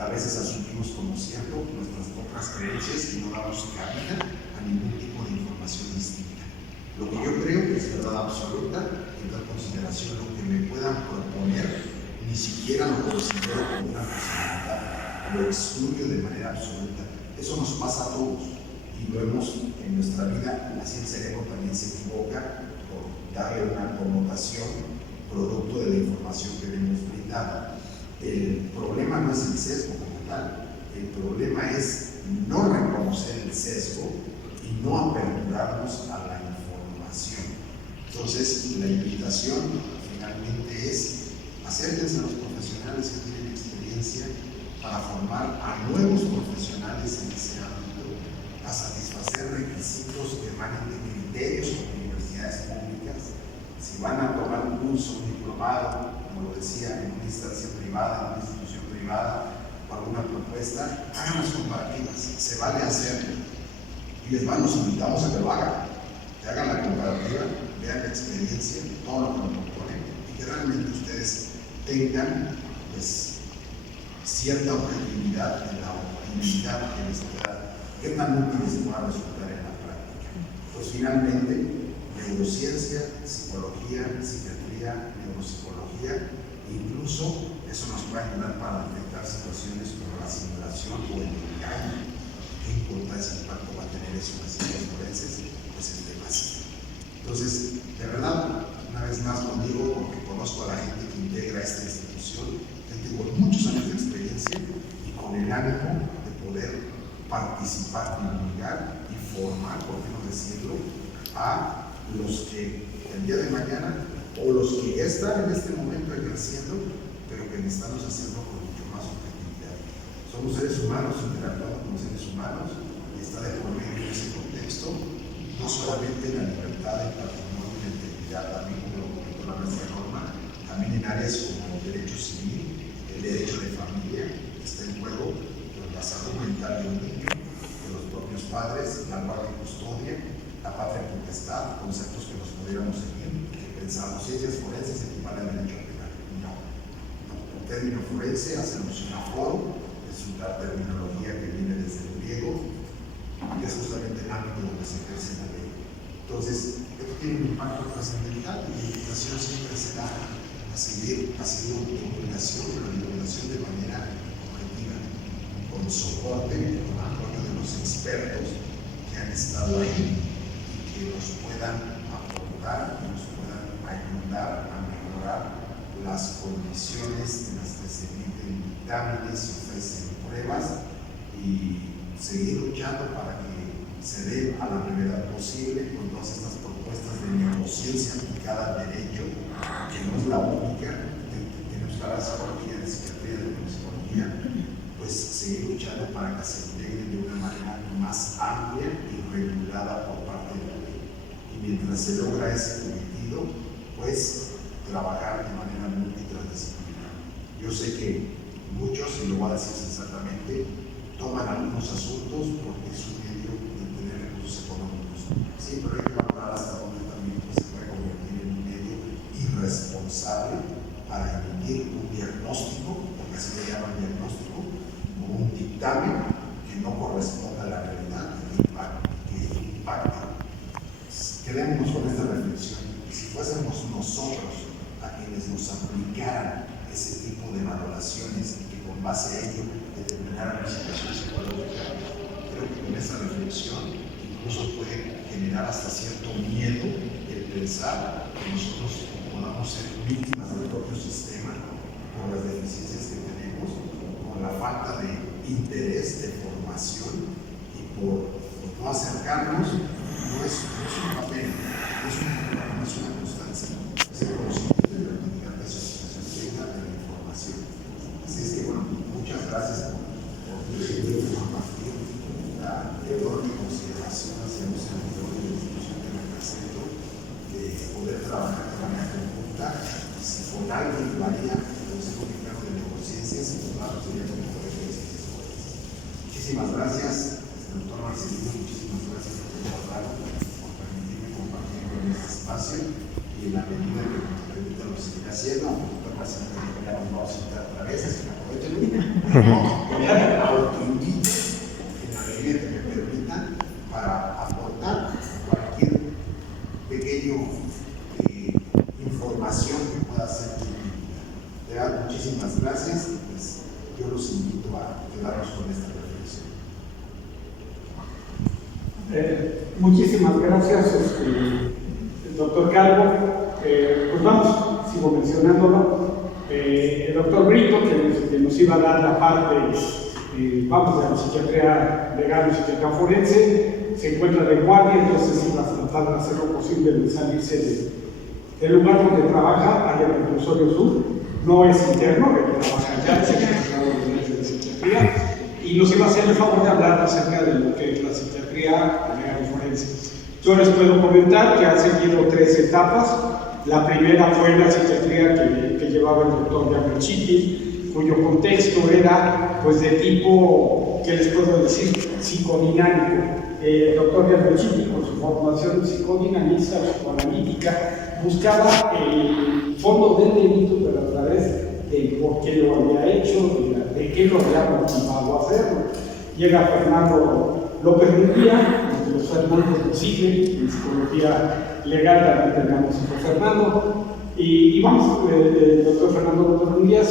A veces asumimos como cierto nuestras otras creencias y no damos cabida a ningún tipo de información distinta. Lo que yo creo que es verdad absoluta, en tal consideración lo que me puedan proponer, ni siquiera lo considero como una posibilidad, lo excluyo de manera absoluta. Eso nos pasa a todos y lo vemos en nuestra vida, así el cerebro también se equivoca por darle una connotación producto de la información que hemos brindado. El problema no es el sesgo como tal, el problema es no reconocer el sesgo y no aperturarnos a la información. Entonces, la invitación finalmente es acérquense a los profesionales que tienen experiencia para formar a nuevos profesionales en ese ámbito, a satisfacer requisitos que emanen de criterios como universidades públicas. Si van a tomar un curso, un diplomado, como lo decía, en una instancia privada, en una institución privada, o alguna propuesta, hagan las comparativas, se vale hacerlo. Y les los invitamos a que lo hagan, que hagan la comparativa, vean la experiencia, todo lo que nos proponen, y que realmente ustedes tengan pues, cierta objetividad en la objetividad que les pueda, qué tan útil les pueda resultar en la práctica. Pues finalmente, neurociencia, psicología, psiquiatría, neuropsicología, incluso eso nos puede ayudar para detectar situaciones como la simulación o el engaño. ¿Qué importancia impacto va a tener eso en las ciencias forenses? Pues es demasiado. Entonces, de verdad, una vez más lo digo porque conozco a la gente que integra esta institución, gente con muchos años de experiencia y con el ánimo de poder participar, divulgar y formar, por qué no decirlo, a los que el día de mañana o los que ya están en este momento ejerciendo, pero que necesitamos hacerlo con mucho más objetividad. Somos seres humanos interactuando con seres humanos y está de por medio en ese contexto, no solamente la libertad del patrimonio y la integridad, también como lo comentó la maestra Norma, también en áreas como el derecho civil, el derecho de familia, está en juego la salud mental de un niño, de los propios padres, la guardia y custodia, la patria potestad, conceptos que nos pudiéramos seguir, que pensamos ciencias forenses equivalen al derecho penal. No. El término forense hace alusión a foro, es una terminología que viene desde el griego, que es justamente el ámbito donde se ejerce la ley. Entonces, esto tiene un impacto trascendental y la invitación siempre será a seguir haciendo divulgación, pero divulgación de manera objetiva, con soporte, con apoyo de los expertos que han estado ahí y que nos puedan aportar, que nos puedan ayudar a mejorar las condiciones en las que se emiten dictámenes, se ofrecen pruebas y seguir luchando para que se dé a la brevedad posible con todas estas propuestas de neurociencia aplicada al derecho, que no es la única, tenemos la psicología, de psiquiatría, de neuropsicología, pues seguir luchando para que se integre de una manera más amplia y regulada por parte de la ley. Y mientras se logra ese cometido, pues trabajar de manera multidisciplinar. Yo sé que muchos, y lo voy a decir sensatamente, toman algunos asuntos porque es un medio de tener recursos económicos. Sí, pero hay que valorar hasta dónde también se puede convertir en un medio irresponsable para emitir un diagnóstico, porque así le llaman diagnóstico, o un dictamen que no corresponde a la realidad, que impacta. Quedémonos con esta reflexión. Si fuésemos nosotros a quienes nos aplicaran ese tipo de valoraciones y que con base a ello determinaran la situación psicológica, creo que con esta reflexión incluso puede generar hasta cierto miedo el pensar que nosotros podamos ser víctimas del propio sistema por las deficiencias que tenemos, por la falta de interés, de formación y por no acercarnos. No es un papel, es una constancia, es el conocimiento de la actividad de asociación de la información. Así es que, bueno, muchas gracias por permitirme compartir la enorme consideración hacia los servidores de la institución que me presento, de poder trabajar de manera conjunta. Si con alguien lo haría, el Consejo Mexicano de Neurociencias, y con otros sería el Colegio de Ciencias Forenses. Muchísimas gracias, doctor Marcelino, muchísimas gracias por permitirme compartir con este espacio y en la medida que me permita lo seguiré haciendo, aunque doctor Marcelino ya nos vamos a citar otra vez, así que aprovechen. Autoinvito en la medida que me permitan para aportar cualquier pequeño información que pueda ser útil. De verdad, muchísimas gracias. Pues yo los invito a quedarnos con esta reflexión. Muchísimas gracias, doctor Calvo. Pues vamos, sigo mencionándolo. El doctor Brito, que nos iba a dar la parte, vamos, de la psiquiatría legal y psiquiatría forense, se encuentra de guardia, entonces iba a tratar de hacer lo posible de salirse del lugar donde trabaja, allá en el reclusorio sur. No es interno, él trabaja allá, es el secretario de psiquiatría, y nos iba a hacer el favor de hablar acerca de lo que es la psiquiatría legal y forense. Yo les puedo comentar que han seguido 3 etapas. La primera fue la psiquiatría que llevaba el doctor Gianberchiti, cuyo contexto era pues de tipo, ¿qué les puedo decir?, psicodinámico. El doctor Gianberchiti, con su formación psicodinamista o psicoanalítica, buscaba el fondo del delito, pero a través de por qué lo había hecho, de qué lo había motivado a hacerlo. Llega Fernando López Munguía, los Fernandos lo siguen, en psicología legal también tenemos a Fernando, y vamos, el doctor Fernando López Munguía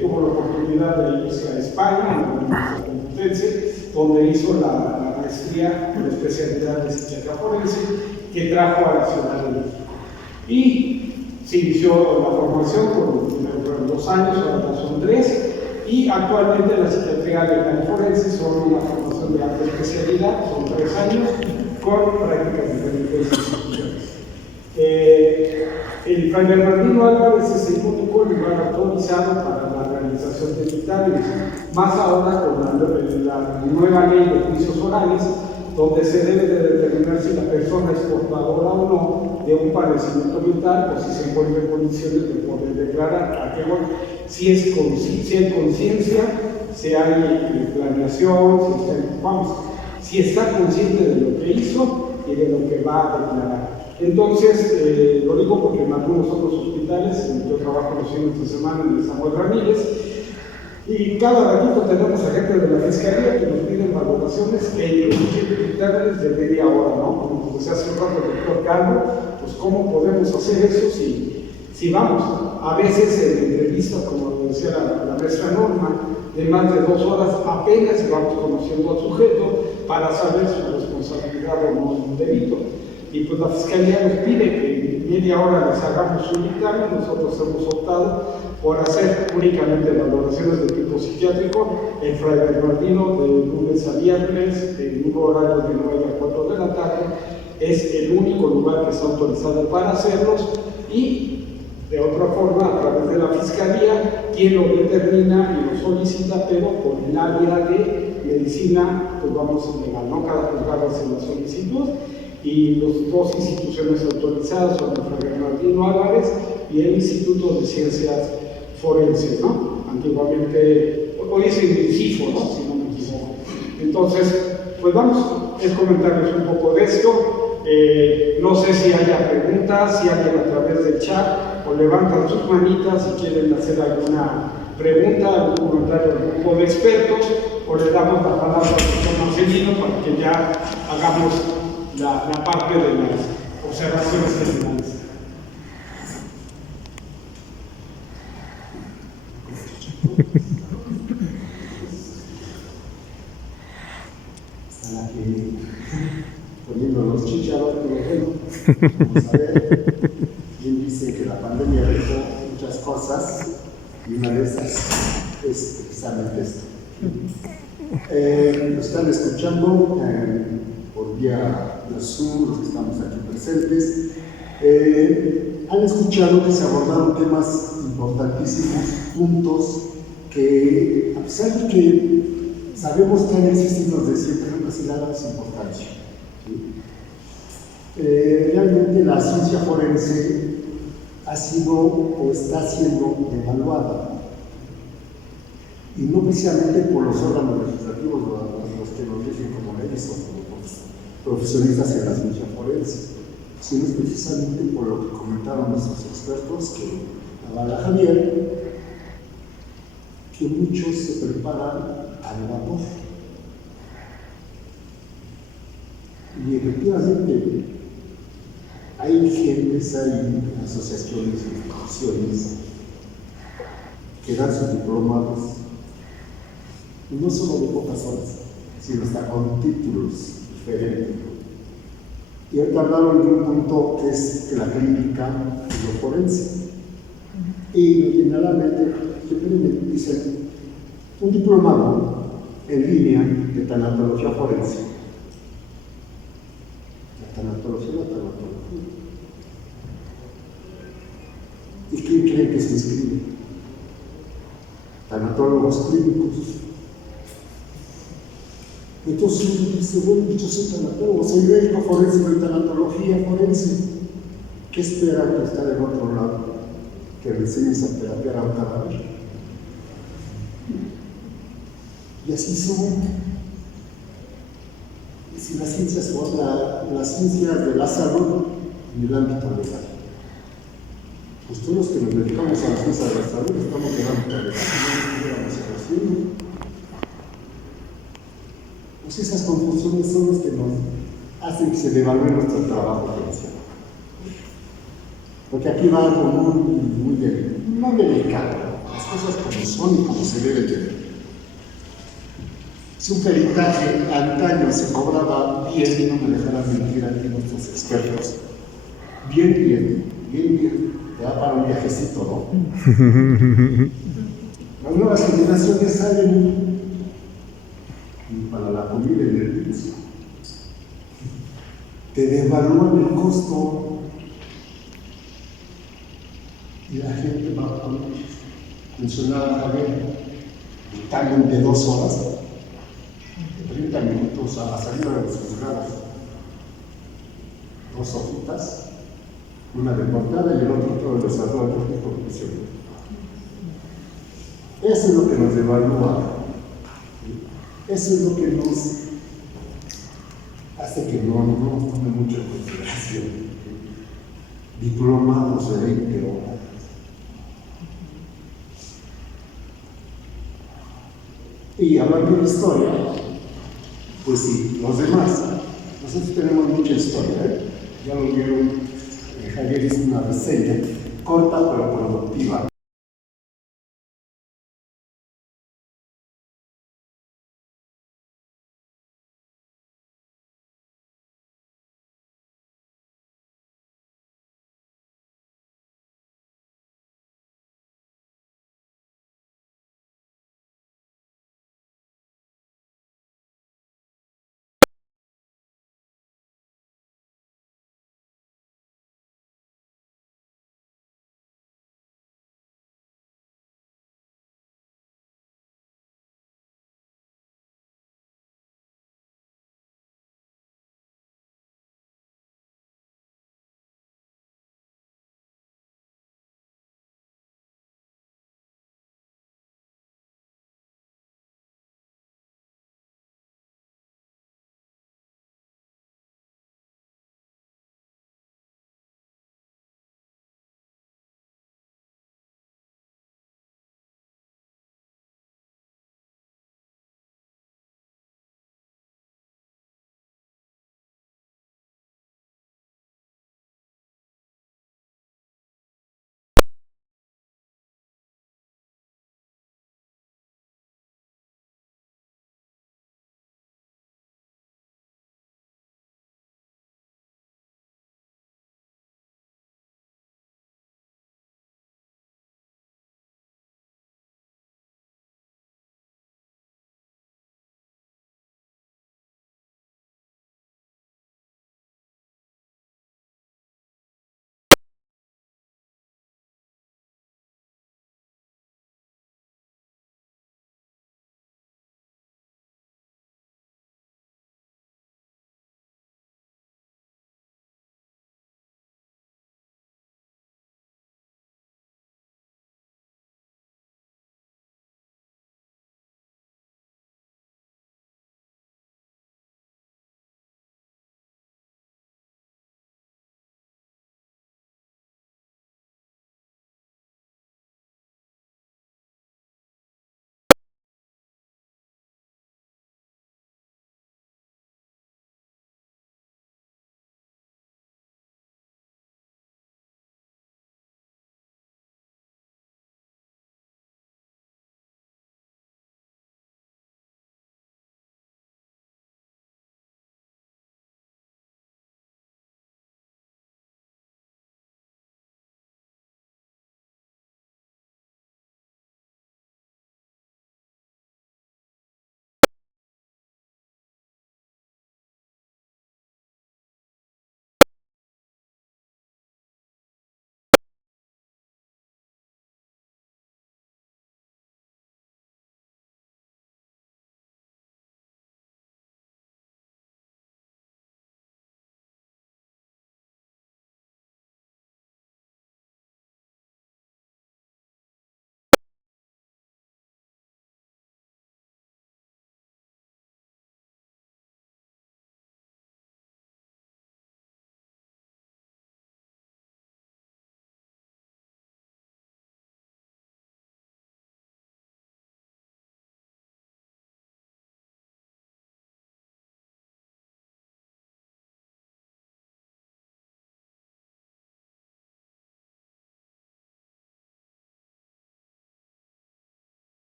tuvo la oportunidad de irse a España, en la Universidad Complutense, donde hizo la maestría en la especialidad de psiquiatría forense, que trajo a la Ciudad de México. Y se inició la formación por 2 años, ahora son 3, y actualmente la psiquiatría legal y forense son una formación de alta especialidad, son 3 años, con prácticas de diferentes instituciones. El Fray Bernardino Álvarez es el único lugar autorizado para la realización de dictámenes, más ahora con la nueva ley de juicios orales, donde se debe de determinar si la persona es portadora o no de un padecimiento mental, o si se encuentra en condiciones de poder declarar a qué bueno, si hay conciencia, si hay planeación, si está consciente de lo que hizo y de lo que va a declarar. Entonces, lo digo porque en algunos otros hospitales, yo trabajo los fines de semana en el Samuel Ramírez, y cada ratito tenemos a gente de la Fiscalía que nos piden valoraciones e inclusive dictámenes de media hora, ¿no? Como se hace un rato el doctor Calvo, pues ¿cómo podemos hacer eso si vamos? A veces en entrevistas, como lo decía la maestra Norma, de más de 2 horas apenas vamos conociendo al sujeto para saber su responsabilidad o no en un delito. Y pues la Fiscalía nos pide que en media hora les hagamos un dictamen. Nosotros hemos optado por hacer únicamente valoraciones de tipo psiquiátrico en Fray Bernardino de lunes a viernes, en un horario de 9 a 4 de la tarde. Es el único lugar que está autorizado para hacerlos, y de otra forma, a través de la Fiscalía, quien lo determina y lo solicita, pero por el área de medicina, pues vamos a legal, ¿no? Cada juzgado hace la solicitud, y las 2 instituciones autorizadas son el Fray Bernardino Álvarez y el Instituto de Ciencias Forenses, ¿no? Antiguamente, hoy es el INCIFO, ¿no? Si no me equivoco. Entonces, pues vamos, es comentarles un poco de esto. No sé si haya preguntas, si alguien a través del chat o levantan sus manitas si quieren hacer alguna pregunta, algún comentario al grupo de expertos, o le damos la palabra al doctor Marcelino para que ya hagamos la parte de las observaciones generales. Están aquí poniendo los chícharos, pero bueno, vamos a ver. Bien dice que la pandemia dejó muchas cosas, y una de esas es precisamente esto. Lo están escuchando por vía de Zoom, los que estamos aquí presentes. Han escuchado que se abordaron temas importantísimos, puntos que, a pesar de que sabemos que han existido desde siempre, nunca se le ha dado esa importancia. Realmente la ciencia forense ha sido o está siendo evaluada, y no precisamente por los órganos legislativos, los que nos rigen como leyes o como profesionistas en la ciencia forense, sino precisamente por lo que comentaron nuestros expertos, que avala Javier, que muchos se preparan al vapor. Y efectivamente hay gentes, hay asociaciones, instituciones que dan sus diplomados, y no solo de pocas horas, sino hasta con títulos diferentes. Y ahorita hablaron de un punto que es la clínica y lo forense. Y generalmente siempre me dicen un diplomado en línea de tanatología forense. La tanatología. ¿Y quién cree que se inscribe? Tanatólogos clínicos. Entonces uno dice, bueno, yo soy tanatólogo, soy médico forense de tanatología forense. ¿Qué espera que está del otro lado? Que le enseñes a terapiar a un cadáver. Y así son. Y si las ciencias son las ciencias de la salud en el ámbito legal. Pues todos los que nos dedicamos a las ciencias de la salud estamos quedando legal, no estuviéramos ejerciendo. Pues esas confusiones son las que nos hacen que se devalúe nuestro trabajo gerencial. Porque aquí va algo muy delicado, las cosas como son y como se deben de ver. Si un peritaje antaño se cobraba bien, y no me dejarán mentir aquí nuestros expertos, bien, te da para un viajecito, ¿no? Las nuevas generaciones salen para la comida en el IMSS. Te devalúan el costo. Y la gente va a mencionar a Javier, el timing de 2 horas, de 30 minutos a la salida de los juzgados. 2 hojitas, una de portada y el otro todo el desarrollo de conclusión. Eso es lo que nos devalúa. Eso es lo que nos hace que no nos tome mucho en consideración. Diplomados de 20 horas. Y hablando de historia, pues sí, los demás, nosotros tenemos mucha historia, ya lo vieron, Javier hizo una reseña corta pero productiva